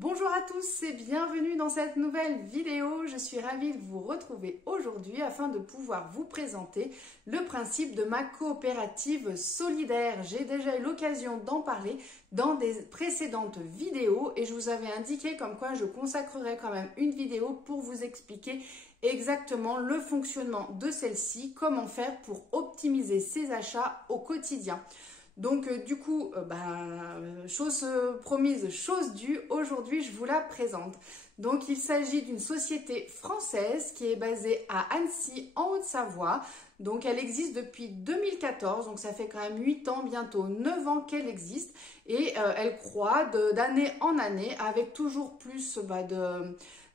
Bonjour à tous et bienvenue dans cette nouvelle vidéo. Je suis ravie de vous retrouver aujourd'hui afin de pouvoir vous présenter le principe de ma coopérative solidaire. J'ai déjà eu l'occasion d'en parler dans des précédentes vidéos et je vous avais indiqué comme quoi je consacrerai quand même une vidéo pour vous expliquer exactement le fonctionnement de celle-ci, comment faire pour optimiser ses achats au quotidien. Donc chose promise, chose due, aujourd'hui je vous la présente. Donc il s'agit d'une société française qui est basée à Annecy en Haute-Savoie. Donc elle existe depuis 2014, donc ça fait quand même 8 ans, bientôt 9 ans qu'elle existe. Et elle croît d'année en année avec toujours plus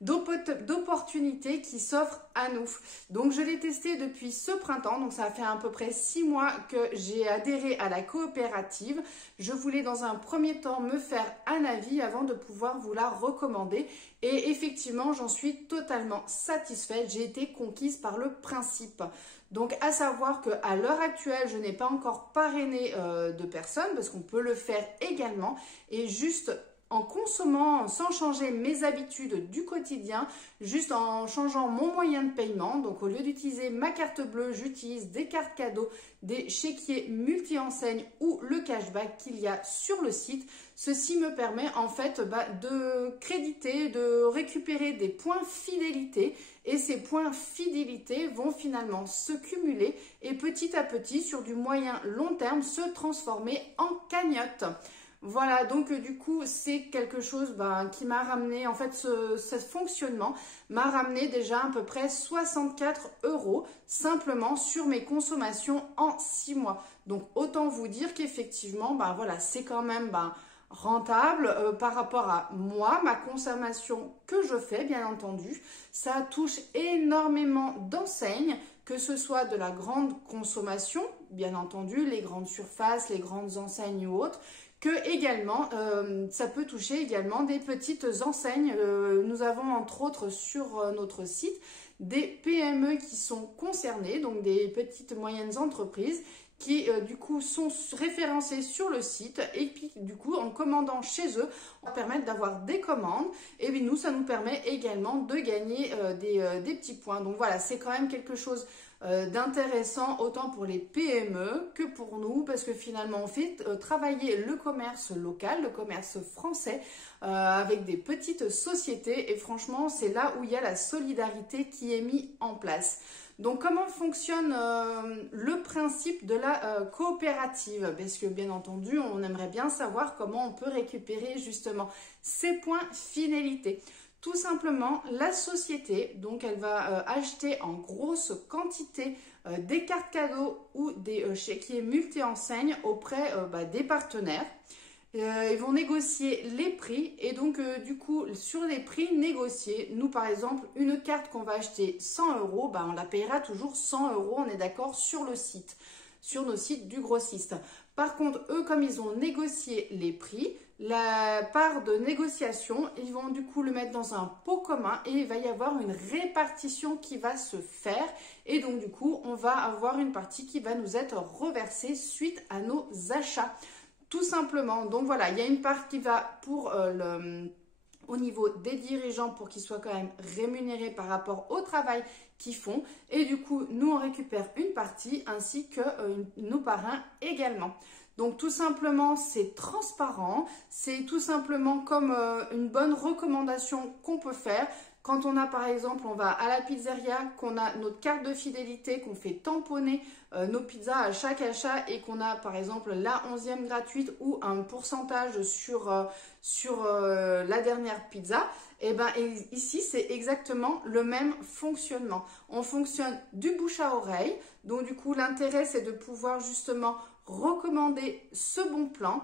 d'opportunités qui s'offrent à nous. Donc je l'ai testé depuis ce printemps, donc ça fait à peu près 6 mois que j'ai adhéré à la coopérative. Je voulais dans un premier temps me faire un avis avant de pouvoir vous la recommander et effectivement j'en suis totalement satisfaite, j'ai été conquise par le principe. Donc à savoir qu'à l'heure actuelle je n'ai pas encore parrainé de personnes parce qu'on peut le faire également et juste en consommant sans changer mes habitudes du quotidien, juste en changeant mon moyen de paiement. Donc au lieu d'utiliser ma carte bleue, j'utilise des cartes cadeaux, des chéquiers multi-enseignes ou le cashback qu'il y a sur le site. Ceci me permet en fait de créditer, de récupérer des points fidélité et ces points fidélité vont finalement se cumuler et petit à petit sur du moyen long terme se transformer en cagnotte. Voilà, donc du coup, c'est quelque chose qui m'a ramené, en fait, ce fonctionnement m'a ramené déjà à peu près 64 € simplement sur mes consommations en 6 mois. Donc, autant vous dire qu'effectivement, voilà, c'est quand même rentable par rapport à moi, ma consommation que je fais, bien entendu. Ça touche énormément d'enseignes, que ce soit de la grande consommation, bien entendu, les grandes surfaces, les grandes enseignes ou autres, que également, ça peut toucher également des petites enseignes. Nous avons entre autres sur notre site des PME qui sont concernées, donc des petites moyennes entreprises qui du coup sont référencées sur le site et puis du coup en commandant chez eux, on va permettre d'avoir des commandes et puis nous ça nous permet également de gagner des petits points. Donc voilà, c'est quand même quelque chose d'intéressant autant pour les PME que pour nous parce que finalement on fait travailler le commerce local, le commerce français avec des petites sociétés et franchement c'est là où il y a la solidarité qui est mise en place. Donc comment fonctionne le principe de la coopérative? Parce que bien entendu on aimerait bien savoir comment on peut récupérer justement ces points fidélité. Tout simplement, la société, donc elle va acheter en grosse quantité des cartes cadeaux ou des chéquiers multi-enseignes auprès des partenaires. Ils vont négocier les prix et donc du coup sur les prix négociés, nous par exemple une carte qu'on va acheter 100 €, on la payera toujours 100 €, on est d'accord sur le site, sur nos sites du grossiste. Par contre, eux, comme ils ont négocié les prix, la part de négociation, ils vont du coup le mettre dans un pot commun et il va y avoir une répartition qui va se faire. Et donc du coup, on va avoir une partie qui va nous être reversée suite à nos achats. Tout simplement. Donc voilà, il y a une part qui va pour au niveau des dirigeants pour qu'ils soient quand même rémunérés par rapport au travail qu'ils font. Et du coup, nous, on récupère une partie ainsi que nos parrains également. Donc tout simplement, c'est transparent. C'est tout simplement comme une bonne recommandation qu'on peut faire. Quand on a par exemple, on va à la pizzeria, qu'on a notre carte de fidélité, qu'on fait tamponner nos pizzas à chaque achat et qu'on a par exemple la 11e gratuite ou un pourcentage sur la dernière pizza, et ici c'est exactement le même fonctionnement. On fonctionne du bouche à oreille, donc du coup l'intérêt c'est de pouvoir justement recommander ce bon plan.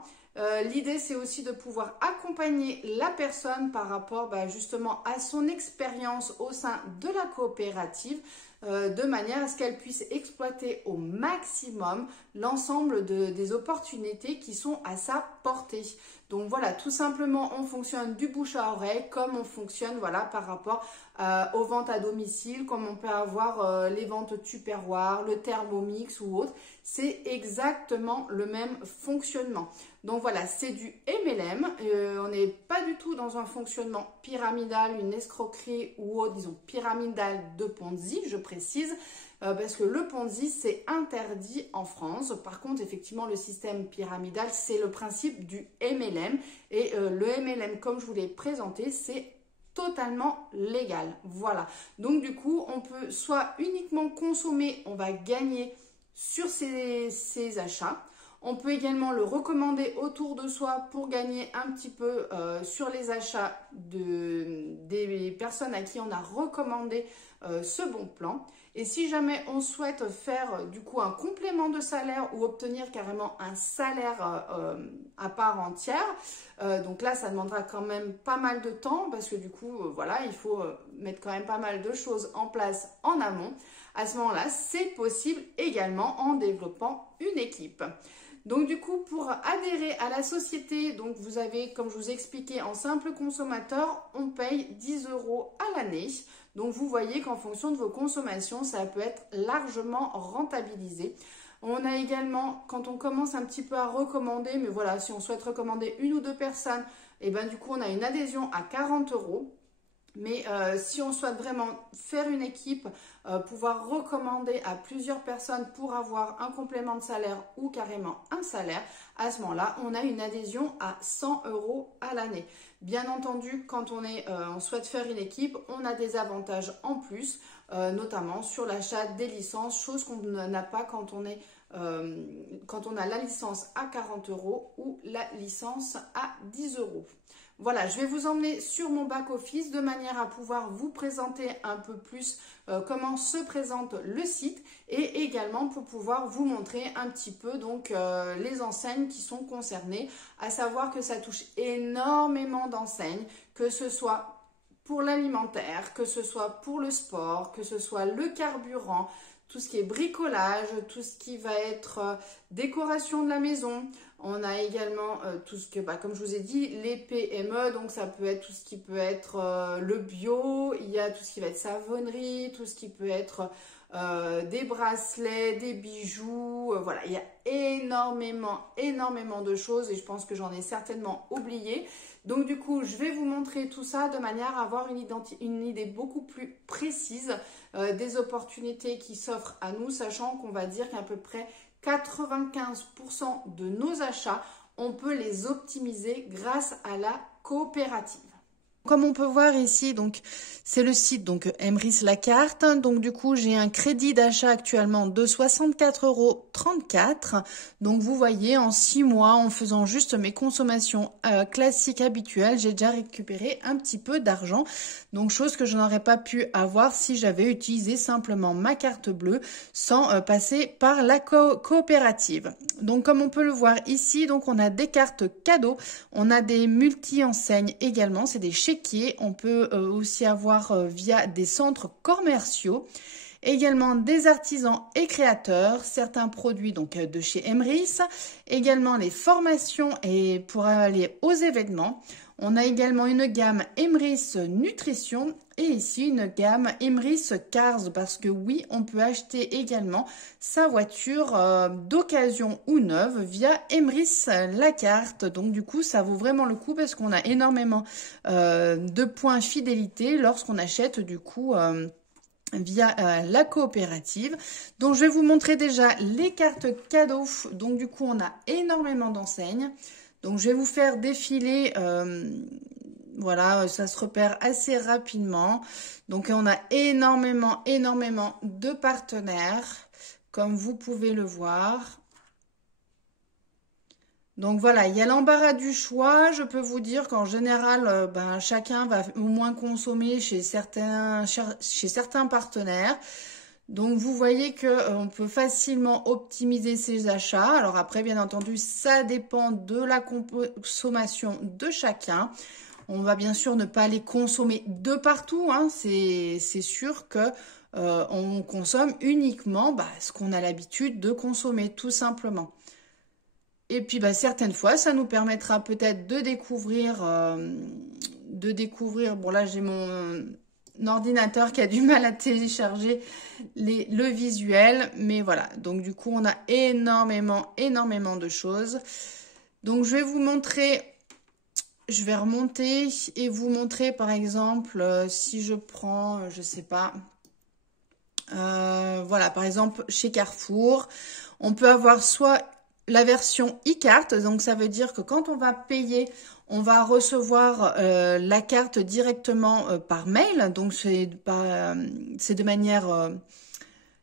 L'idée c'est aussi de pouvoir accompagner la personne par rapport justement à son expérience au sein de la coopérative. de manière à ce qu'elle puisse exploiter au maximum l'ensemble des opportunités qui sont à sa portée. Donc voilà, tout simplement, on fonctionne du bouche à oreille comme on fonctionne voilà, par rapport aux ventes à domicile, comme on peut avoir les ventes Tupperware, le Thermomix ou autre. C'est exactement le même fonctionnement. Donc voilà, c'est du MLM. On n'est pas du tout dans un fonctionnement pyramidal, une escroquerie ou autre, disons pyramidal de Ponzi, je précise. Parce que le Ponzi, c'est interdit en France. Par contre, effectivement, le système pyramidal, c'est le principe du MLM. Et le MLM, comme je vous l'ai présenté, c'est totalement légal. Voilà. Donc, du coup, on peut soit uniquement consommer, on va gagner sur ces achats. On peut également le recommander autour de soi pour gagner un petit peu sur les achats des personnes à qui on a recommandé ce bon plan. Et si jamais on souhaite faire du coup un complément de salaire ou obtenir carrément un salaire à part entière, donc là ça demandera quand même pas mal de temps parce que du coup voilà, il faut mettre quand même pas mal de choses en place en amont. À ce moment-là, c'est possible également en développant une équipe. Donc du coup, pour adhérer à la société, donc vous avez, comme je vous ai expliqué, en simple consommateur, on paye 10 € à l'année. Donc vous voyez qu'en fonction de vos consommations, ça peut être largement rentabilisé. On a également, quand on commence un petit peu à recommander, mais voilà, si on souhaite recommander une ou deux personnes, et ben du coup on a une adhésion à 40 €. Mais si on souhaite vraiment faire une équipe, pouvoir recommander à plusieurs personnes pour avoir un complément de salaire ou carrément un salaire, à ce moment-là, on a une adhésion à 100 € à l'année. Bien entendu, quand on souhaite faire une équipe, on a des avantages en plus, notamment sur l'achat des licences, chose qu'on n'a pas quand on a la licence à 40 € ou la licence à 10 €. Voilà, je vais vous emmener sur mon back-office de manière à pouvoir vous présenter un peu plus comment se présente le site et également pour pouvoir vous montrer un petit peu donc les enseignes qui sont concernées, à savoir que ça touche énormément d'enseignes, que ce soit pour l'alimentaire, que ce soit pour le sport, que ce soit le carburant, tout ce qui est bricolage, tout ce qui va être décoration de la maison. On a également tout ce que, comme je vous ai dit, les PME, donc ça peut être tout ce qui peut être le bio, il y a tout ce qui va être savonnerie, tout ce qui peut être des bracelets, des bijoux, voilà, il y a énormément de choses et je pense que j'en ai certainement oublié. Donc du coup, je vais vous montrer tout ça de manière à avoir une idée beaucoup plus précise des opportunités qui s'offrent à nous, sachant qu'on va dire qu'à peu près 95% de nos achats, on peut les optimiser grâce à la coopérative. Comme on peut voir ici, donc c'est le site donc Emrys La Carte. Donc du coup, j'ai un crédit d'achat actuellement de 64,34 €. Donc vous voyez, en 6 mois, en faisant juste mes consommations classiques habituelles, j'ai déjà récupéré un petit peu d'argent. Donc chose que je n'aurais pas pu avoir si j'avais utilisé simplement ma carte bleue sans passer par la coopérative. Donc comme on peut le voir ici, donc on a des cartes cadeaux, on a des multi-enseignes également, c'est des chéquiers. On peut aussi avoir via des centres commerciaux, également des artisans et créateurs, certains produits donc de chez Emrys, également les formations et pour aller aux événements. On a également une gamme Emrys Nutrition et ici une gamme Emrys Cars parce que oui, on peut acheter également sa voiture d'occasion ou neuve via Emrys La Carte. Donc du coup, ça vaut vraiment le coup parce qu'on a énormément de points fidélité lorsqu'on achète du coup via la coopérative. Donc je vais vous montrer déjà les cartes cadeaux. Donc du coup, on a énormément d'enseignes. Donc, je vais vous faire défiler, voilà, ça se repère assez rapidement. Donc, on a énormément de partenaires, comme vous pouvez le voir. Donc, voilà, il y a l'embarras du choix. Je peux vous dire qu'en général, chacun va au moins consommer chez certains partenaires. Donc, vous voyez qu'on peut facilement optimiser ses achats. Alors après, bien entendu, ça dépend de la consommation de chacun. On va bien sûr ne pas les consommer de partout. Hein. C'est sûr que on consomme uniquement ce qu'on a l'habitude de consommer, tout simplement. Et puis certaines fois, ça nous permettra peut-être de découvrir, bon là j'ai mon ordinateur qui a du mal à télécharger le visuel, mais voilà, donc du coup on a énormément de choses. Donc je vais vous montrer, je vais remonter et vous montrer par exemple, si je prends, je sais pas, voilà, par exemple chez Carrefour, on peut avoir soit la version e-carte, donc ça veut dire que quand on va payer, on va recevoir la carte directement par mail, donc c'est de manière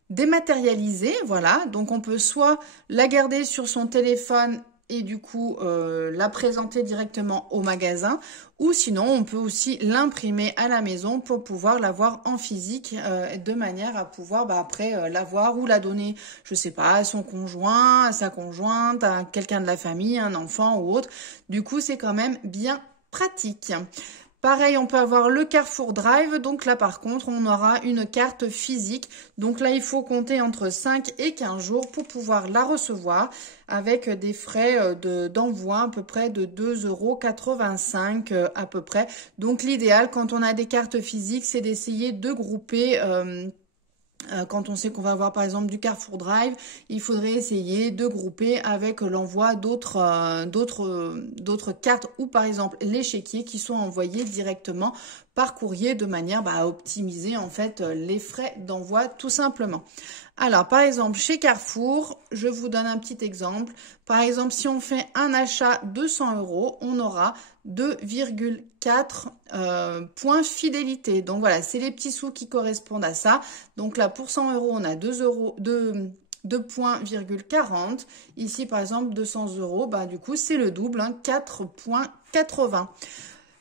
dématérialisée, voilà. Donc on peut soit la garder sur son téléphone et du coup la présenter directement au magasin, ou sinon on peut aussi l'imprimer à la maison pour pouvoir l'avoir en physique de manière à pouvoir après l'avoir ou la donner, je sais pas, à son conjoint, à sa conjointe, à quelqu'un de la famille, un enfant ou autre. Du coup c'est quand même bien pratique. Pareil, on peut avoir le Carrefour Drive, donc là par contre on aura une carte physique, donc là il faut compter entre 5 et 15 jours pour pouvoir la recevoir avec des frais d'envoi à peu près de 2,85 € à peu près. Donc l'idéal quand on a des cartes physiques, c'est d'essayer de grouper... quand on sait qu'on va avoir par exemple du Carrefour Drive, il faudrait essayer de grouper avec l'envoi d'autres cartes ou par exemple les chéquiers qui sont envoyés directement par courrier de manière à optimiser en fait les frais d'envoi tout simplement. Alors par exemple chez Carrefour, je vous donne un petit exemple. Par exemple si on fait un achat de 100 €, on aura 2,4 points fidélité. Donc voilà, c'est les petits sous qui correspondent à ça. Donc là pour 100 €, on a 2 points, 40. Ici par exemple 200 €, du coup c'est le double, 4,80 €.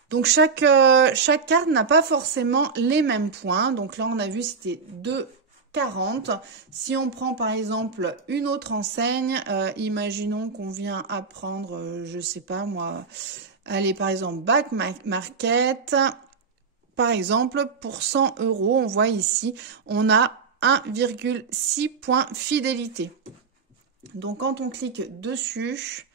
Donc chaque carte n'a pas forcément les mêmes points. Donc là on a vu c'était 2,40. Si on prend par exemple une autre enseigne, imaginons qu'on vient apprendre, je sais pas moi, allez par exemple Back Market, par exemple pour 100 €, on voit ici, on a 1,6 points fidélité. Donc quand on clique dessus,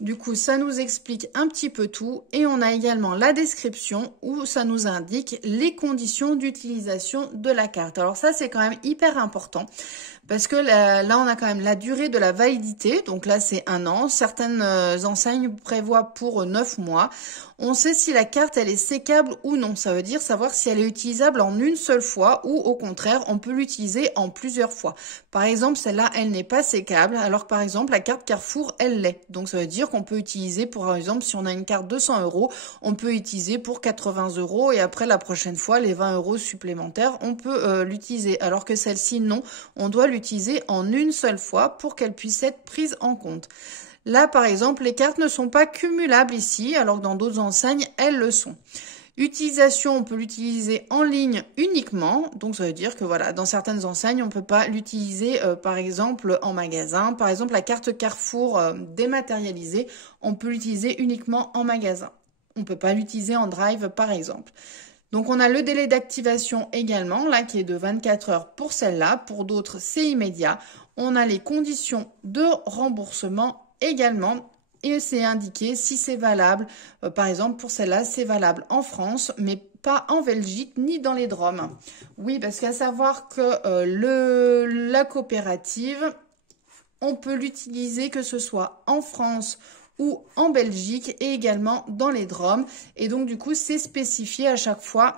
du coup, ça nous explique un petit peu tout et on a également la description où ça nous indique les conditions d'utilisation de la carte. Alors ça, c'est quand même hyper important parce que là, on a quand même la durée de la validité. Donc là, c'est 1 an. Certaines enseignes prévoient pour 9 mois. On sait si la carte, elle est sécable ou non. Ça veut dire savoir si elle est utilisable en une seule fois ou au contraire, on peut l'utiliser en plusieurs fois. Par exemple, celle-là, elle n'est pas sécable, alors que par exemple, la carte Carrefour, elle l'est. Donc ça veut dire qu'on peut utiliser, par exemple, si on a une carte de 100 €, on peut utiliser pour 80 € et après la prochaine fois, les 20 € supplémentaires, on peut l'utiliser. Alors que celle-ci, non, on doit l'utiliser en une seule fois pour qu'elle puisse être prise en compte. Là, par exemple, les cartes ne sont pas cumulables ici, alors que dans d'autres enseignes, elles le sont. Utilisation, on peut l'utiliser en ligne uniquement. Donc, ça veut dire que voilà, dans certaines enseignes, on peut pas l'utiliser, par exemple, en magasin. Par exemple, la carte Carrefour dématérialisée, on peut l'utiliser uniquement en magasin. On peut pas l'utiliser en drive, par exemple. Donc, on a le délai d'activation également, là, qui est de 24 heures pour celle-là. Pour d'autres, c'est immédiat. On a les conditions de remboursement également. Et c'est indiqué si c'est valable. Par exemple, pour celle-là, c'est valable en France, mais pas en Belgique ni dans les DROM. Oui, parce qu'à savoir que la coopérative, on peut l'utiliser que ce soit en France ou en Belgique et également dans les DROM. Et donc, du coup, c'est spécifié à chaque fois,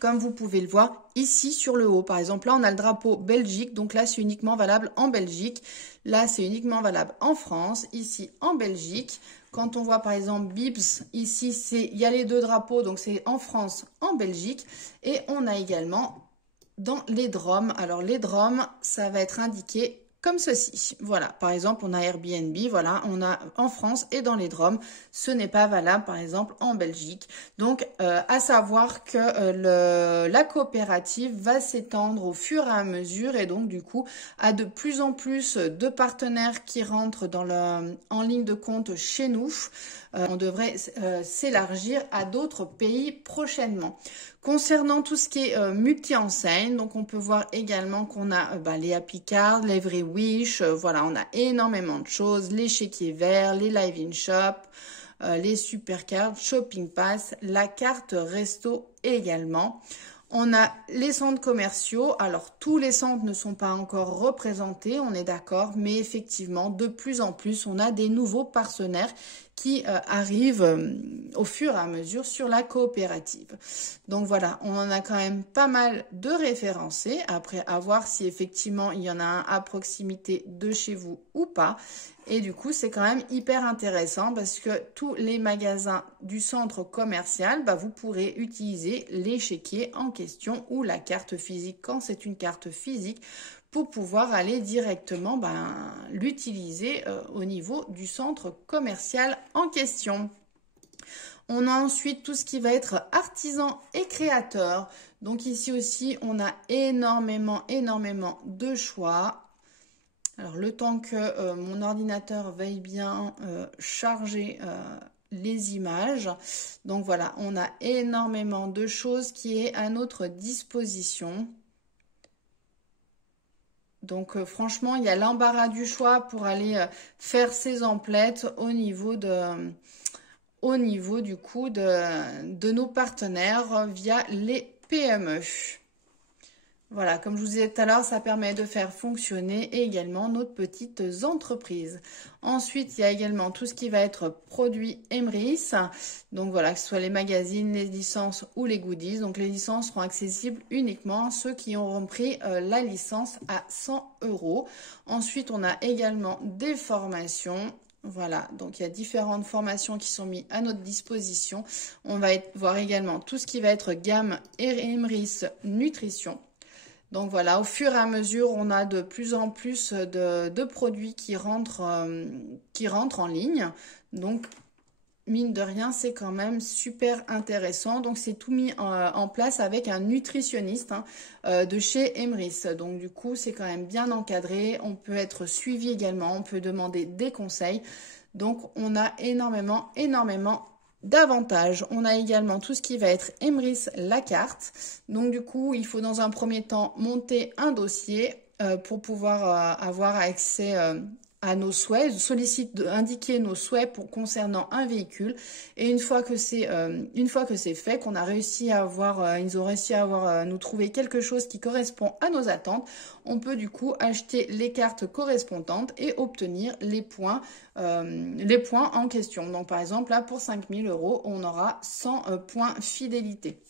comme vous pouvez le voir ici sur le haut. Par exemple, là, on a le drapeau Belgique. Donc là, c'est uniquement valable en Belgique. Là, c'est uniquement valable en France. Ici, en Belgique. Quand on voit, par exemple, Bibs, ici, il y a les deux drapeaux. Donc, c'est en France, en Belgique. Et on a également dans les DROM. Alors, les DROM, ça va être indiqué comme ceci. Voilà, par exemple, on a Airbnb, voilà, on a en France et dans les DROM, ce n'est pas valable, par exemple, en Belgique. Donc, à savoir que la coopérative va s'étendre au fur et à mesure et donc, du coup, à de plus en plus de partenaires qui rentrent en ligne de compte chez nous. on devrait s'élargir à d'autres pays prochainement. Concernant tout ce qui est multi-enseigne, donc on peut voir également qu'on a les Happy Cards, les Every Wish, voilà, on a énormément de choses, les chéquiers verts, les Live in Shop, les Super Cards, Shopping Pass, la carte resto également. On a les centres commerciaux. Alors, tous les centres ne sont pas encore représentés, on est d'accord, mais effectivement, de plus en plus, on a des nouveaux partenaires qui arrivent au fur et à mesure sur la coopérative. Donc voilà, on en a quand même pas mal de référencés. Après, à voir si effectivement, il y en a un à proximité de chez vous ou pas. Et du coup, c'est quand même hyper intéressant parce que tous les magasins du centre commercial, vous pourrez utiliser les chéquiers en question ou la carte physique quand c'est une carte physique pour pouvoir aller directement l'utiliser au niveau du centre commercial en question. On a ensuite tout ce qui va être artisan et créateur. Donc ici aussi, on a énormément de choix. Alors, le temps que mon ordinateur veuille bien charger les images. Donc, voilà, on a énormément de choses qui est à notre disposition. Donc, franchement, il y a l'embarras du choix pour aller faire ces emplettes au niveau du coup de nos partenaires via les PME. Voilà, comme je vous disais tout à l'heure, ça permet de faire fonctionner également nos petites entreprises. Ensuite, il y a également tout ce qui va être produit Emrys. Donc voilà, que ce soit les magazines, les licences ou les goodies. Donc les licences seront accessibles uniquement à ceux qui auront pris la licence à 100 €. Ensuite, on a également des formations. Voilà, donc il y a différentes formations qui sont mises à notre disposition. On va voir également tout ce qui va être gamme Emrys Nutrition. Donc voilà, au fur et à mesure, on a de plus en plus de produits qui rentrent en ligne. Donc, mine de rien, c'est quand même super intéressant. Donc, c'est tout mis en place avec un nutritionniste de chez Emrys. Donc, du coup, c'est quand même bien encadré. On peut être suivi également. On peut demander des conseils. Donc, on a énormément d'avantages. On a également tout ce qui va être Emrys la carte. Donc du coup, il faut dans un premier temps monter un dossier pour pouvoir avoir accès à nos souhaits, indiquer nos souhaits concernant un véhicule. Et une fois que c'est fait, qu'on a réussi à avoir, ils ont réussi à nous trouver quelque chose qui correspond à nos attentes, on peut du coup acheter les cartes correspondantes et obtenir les points en question. Donc par exemple, là pour 5 000 €, on aura 100 points fidélité.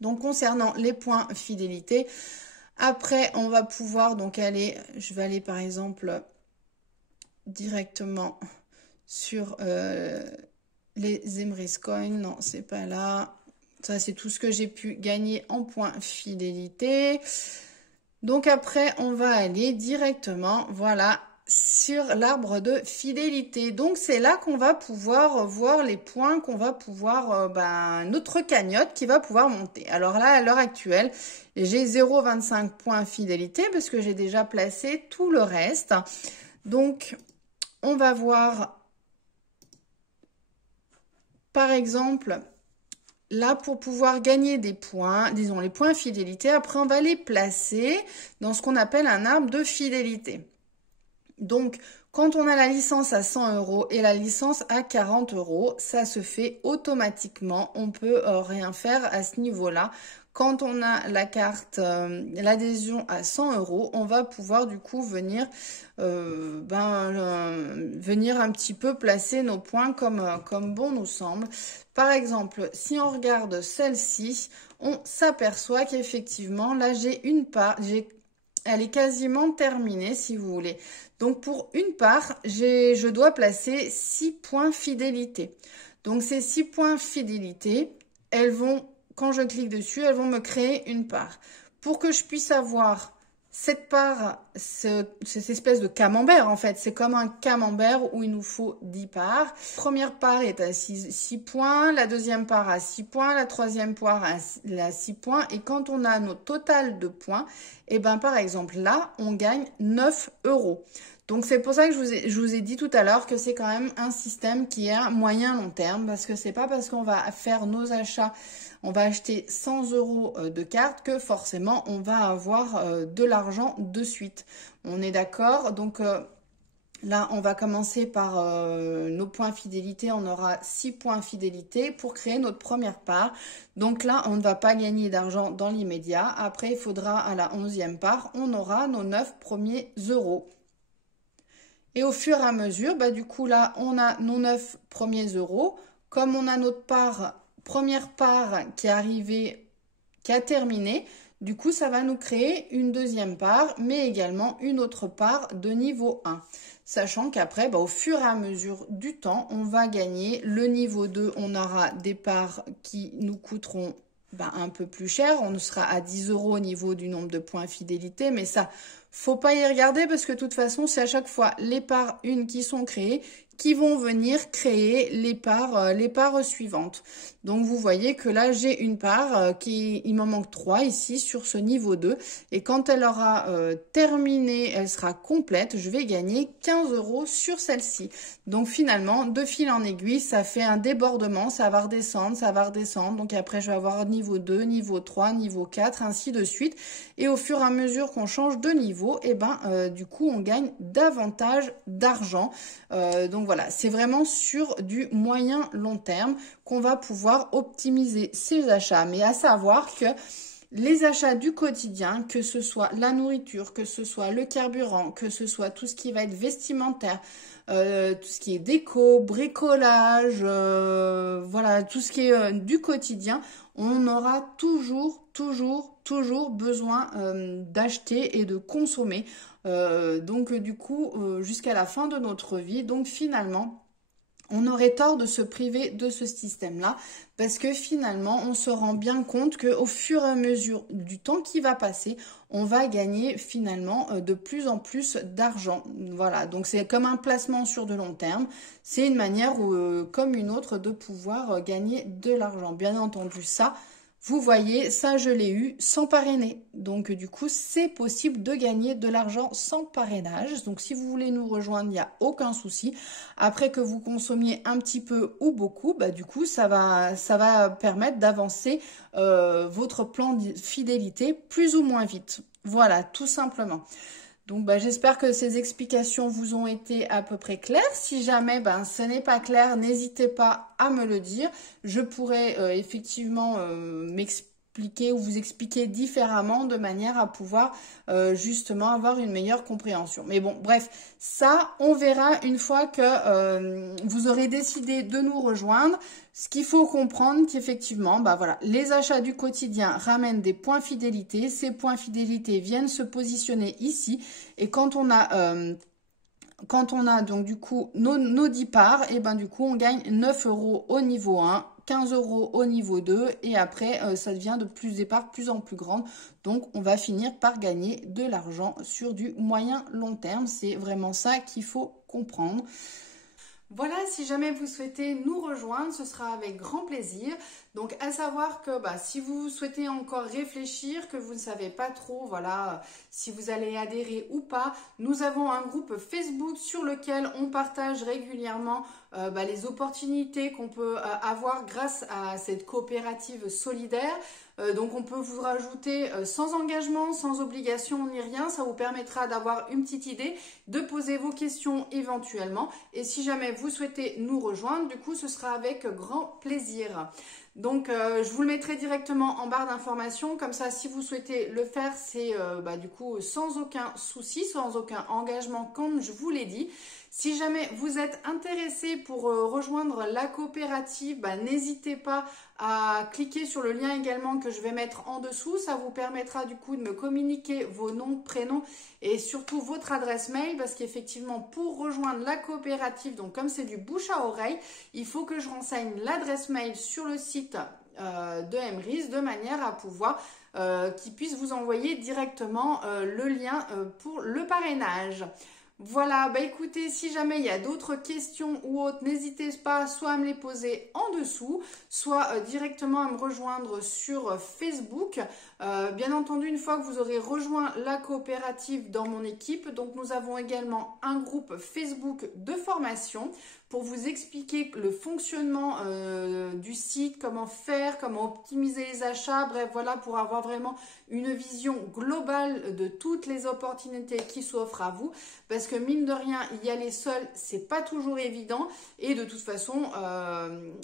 Donc concernant les points fidélité, après on va pouvoir donc je vais aller par exemple directement sur les Emrys Coins. Non, c'est pas là. Ça, c'est tout ce que j'ai pu gagner en points fidélité. Donc après, on va aller directement, voilà, sur l'arbre de fidélité. Donc c'est là qu'on va pouvoir voir les points, qu'on va pouvoir, notre cagnotte qui va pouvoir monter. Alors là, à l'heure actuelle, j'ai 0,25 points fidélité parce que j'ai déjà placé tout le reste. Donc, on va voir, par exemple, là, pour pouvoir gagner des points, disons les points fidélité, après on va les placer dans ce qu'on appelle un arbre de fidélité. Donc, quand on a la licence à 100 € et la licence à 40 €, ça se fait automatiquement. On peut rien faire à ce niveau-là. Quand on a la carte, l'adhésion à 100 €, on va pouvoir du coup venir un petit peu placer nos points comme bon nous semble. Par exemple, si on regarde celle-ci, on s'aperçoit qu'effectivement, là j'ai une part, elle est quasiment terminée si vous voulez. Donc pour une part, je dois placer 6 points fidélité. Donc ces 6 points fidélité, elles vont, quand je clique dessus, elles vont me créer une part. Pour que je puisse avoir cette part cette espèce de camembert en fait. C'est comme un camembert où il nous faut 10 parts. Première part est à 6 points, la deuxième part à 6 points, la troisième part à 6 points. Et quand on a notre total de points, et ben par exemple là, on gagne 9 euros. Donc c'est pour ça que je vous ai dit tout à l'heure que c'est quand même un système qui est à moyen long terme, parce que c'est pas parce qu'on va faire nos achats, on va acheter 100 euros de cartes que forcément on va avoir de l'argent de suite. On est d'accord? Donc là, on va commencer par nos points fidélité. On aura 6 points fidélité pour créer notre première part. Donc là, on ne va pas gagner d'argent dans l'immédiat. Après, il faudra à la 11e part, on aura nos 9 premiers euros. Et au fur et à mesure, bah, du coup, là, on a nos 9 premiers euros. Comme on a notre première part qui est arrivée, qui a terminé, du coup, ça va nous créer une deuxième part, mais également une autre part de niveau 1. Sachant qu'après, bah, au fur et à mesure du temps, on va gagner le niveau 2. On aura des parts qui nous coûteront un peu plus cher. On sera à 10 euros au niveau du nombre de points fidélité, mais ça, faut pas y regarder parce que de toute façon, c'est à chaque fois les parts 1 qui sont créées qui vont venir créer les parts suivantes. Donc vous voyez que là j'ai une part il m'en manque 3 ici sur ce niveau 2 et quand elle aura terminé, elle sera complète, je vais gagner 15 euros sur celle-ci. Donc finalement, de fil en aiguille, ça fait un débordement, ça va redescendre, donc après je vais avoir niveau 2, niveau 3, niveau 4, ainsi de suite. Et au fur et à mesure qu'on change de niveau, et du coup on gagne davantage d'argent. Donc voilà, c'est vraiment sur du moyen long terme qu'on va pouvoir optimiser ses achats. Mais à savoir que les achats du quotidien, que ce soit la nourriture, que ce soit le carburant, que ce soit tout ce qui va être vestimentaire, tout ce qui est déco, bricolage, voilà, tout ce qui est du quotidien, on aura toujours besoin d'acheter et de consommer. Donc du coup, jusqu'à la fin de notre vie. Donc finalement, on aurait tort de se priver de ce système-là parce que finalement, on se rend bien compte qu'au fur et à mesure du temps qui va passer, on va gagner finalement de plus en plus d'argent. Voilà, donc c'est comme un placement sur de long terme. C'est une manière comme une autre de pouvoir gagner de l'argent. Bien entendu, ça, vous voyez, ça je l'ai eu sans parrainer. Donc du coup, c'est possible de gagner de l'argent sans parrainage. Donc si vous voulez nous rejoindre, il n'y a aucun souci. Après que vous consommiez un petit peu ou beaucoup, bah, du coup, ça va permettre d'avancer votre plan de fidélité plus ou moins vite. Voilà, tout simplement. Donc, j'espère que ces explications vous ont été à peu près claires. Si jamais ce n'est pas clair, n'hésitez pas à me le dire. Je pourrais effectivement m'expliquer ou vous expliquer différemment de manière à pouvoir justement avoir une meilleure compréhension. Mais bon, bref, ça, on verra une fois que vous aurez décidé de nous rejoindre. Ce qu'il faut comprendre, qu'effectivement, voilà, les achats du quotidien ramènent des points fidélité. Ces points fidélité viennent se positionner ici. Et quand on a donc du coup nos 10 parts, et du coup on gagne 9 euros au niveau 1, 15 euros au niveau 2 et après ça devient des parts de plus en plus grandes. Donc on va finir par gagner de l'argent sur du moyen long terme. C'est vraiment ça qu'il faut comprendre. Voilà, si jamais vous souhaitez nous rejoindre, ce sera avec grand plaisir. Donc, à savoir que si vous souhaitez encore réfléchir, que vous ne savez pas trop, voilà, si vous allez adhérer ou pas, nous avons un groupe Facebook sur lequel on partage régulièrement les opportunités qu'on peut avoir grâce à cette coopérative solidaire. Donc on peut vous rajouter sans engagement, sans obligation ni rien. Ça vous permettra d'avoir une petite idée, de poser vos questions éventuellement. Et si jamais vous souhaitez nous rejoindre, du coup ce sera avec grand plaisir. Donc je vous le mettrai directement en barre d'informations. Comme ça, si vous souhaitez le faire, c'est du coup sans aucun souci, sans aucun engagement comme je vous l'ai dit. Si jamais vous êtes intéressé pour rejoindre la coopérative, n'hésitez pas à cliquer sur le lien également que je vais mettre en dessous. Ça vous permettra du coup de me communiquer vos noms, prénoms et surtout votre adresse mail parce qu'effectivement pour rejoindre la coopérative, donc comme c'est du bouche à oreille, il faut que je renseigne l'adresse mail sur le site de Emrys de manière à pouvoir qu'ils puissent vous envoyer directement le lien pour le parrainage. Voilà, bah écoutez, si jamais il y a d'autres questions ou autres, n'hésitez pas soit à me les poser en dessous, soit directement à me rejoindre sur Facebook. Bien entendu, une fois que vous aurez rejoint la coopérative dans mon équipe, donc nous avons également un groupe Facebook de formation pour vous expliquer le fonctionnement du site, comment faire, comment optimiser les achats, bref, voilà, pour avoir vraiment une vision globale de toutes les opportunités qui s'offrent à vous, parce que mine de rien, y aller seul, c'est pas toujours évident, et de toute façon,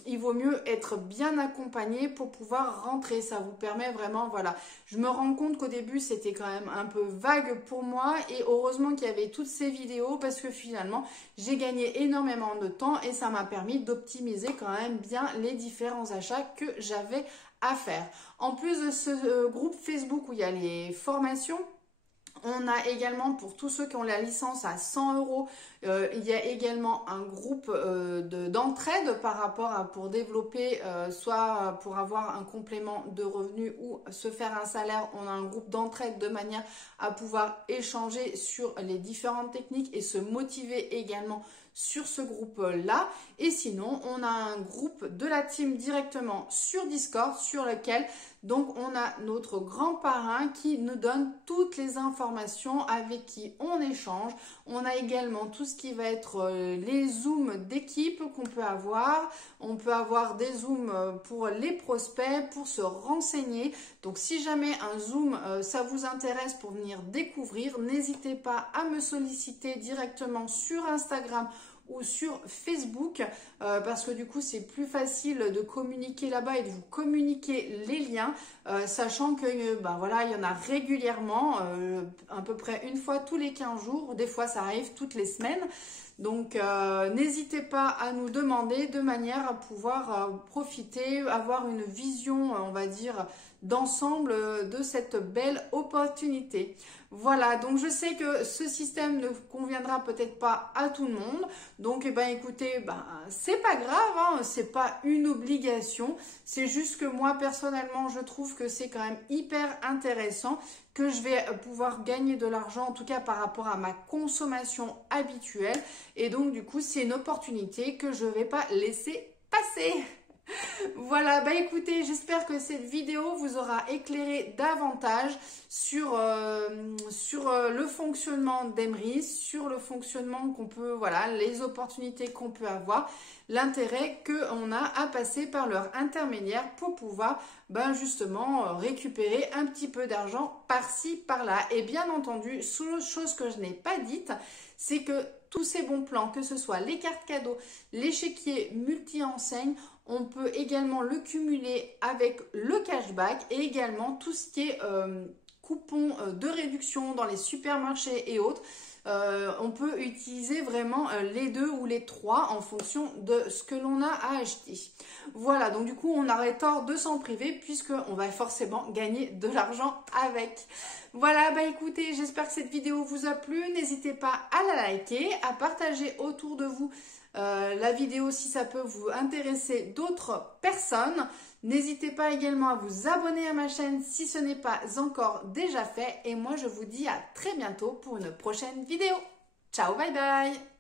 il vaut mieux être bien accompagné pour pouvoir rentrer. Ça vous permet vraiment, voilà. Je me rends compte qu'au début, c'était quand même un peu vague pour moi, et heureusement qu'il y avait toutes ces vidéos, parce que finalement, j'ai gagné énormément de temps et ça m'a permis d'optimiser quand même bien les différents achats que j'avais à faire. En plus de ce groupe Facebook où il y a les formations, on a également, pour tous ceux qui ont la licence à 100 €, il y a également un groupe d'entraide par rapport à pour développer, soit pour avoir un complément de revenus ou se faire un salaire. On a un groupe d'entraide de manière à pouvoir échanger sur les différentes techniques et se motiver également sur ce groupe-là. Et sinon, on a un groupe de la team directement sur Discord sur lequel donc on a notre grand parrain qui nous donne toutes les informations, avec qui on échange. On a également tout ce qui va être les zooms d'équipe qu'on peut avoir. On peut avoir des zooms pour les prospects, pour se renseigner. Donc si jamais un zoom ça vous intéresse pour venir découvrir, n'hésitez pas à me solliciter directement sur Instagram ou sur Facebook, parce que du coup c'est plus facile de communiquer là-bas et de vous communiquer les liens, sachant que ben voilà, il y en a régulièrement, à peu près une fois tous les 15 jours, des fois ça arrive toutes les semaines. Donc n'hésitez pas à nous demander de manière à pouvoir profiter, avoir une vision, on va dire, d'ensemble de cette belle opportunité. Voilà, donc je sais que ce système ne conviendra peut-être pas à tout le monde. Donc écoutez, c'est pas grave, hein, c'est pas une obligation. C'est juste que moi personnellement, je trouve que c'est quand même hyper intéressant, que je vais pouvoir gagner de l'argent, en tout cas par rapport à ma consommation habituelle. Et donc du coup, c'est une opportunité que je vais pas laisser passer. Voilà, écoutez, j'espère que cette vidéo vous aura éclairé davantage sur le fonctionnement d'Emrys, sur le fonctionnement qu'on peut, voilà, les opportunités qu'on peut avoir, l'intérêt qu'on a à passer par leur intermédiaire pour pouvoir justement récupérer un petit peu d'argent par-ci, par-là. Et bien entendu, chose que je n'ai pas dite, c'est que tous ces bons plans, que ce soit les cartes cadeaux, l'échiquier multi-enseignes, on peut également le cumuler avec le cashback et également tout ce qui est coupons de réduction dans les supermarchés et autres. On peut utiliser vraiment les deux ou les trois en fonction de ce que l'on a à acheter. Voilà, donc du coup, on aurait tort de s'en priver puisqu'on va forcément gagner de l'argent avec. Voilà, écoutez, j'espère que cette vidéo vous a plu. N'hésitez pas à la liker, à partager autour de vous la vidéo si ça peut vous intéresser d'autres personnes. N'hésitez pas également à vous abonner à ma chaîne si ce n'est pas encore déjà fait. Et moi, je vous dis à très bientôt pour une prochaine vidéo. Ciao, bye bye!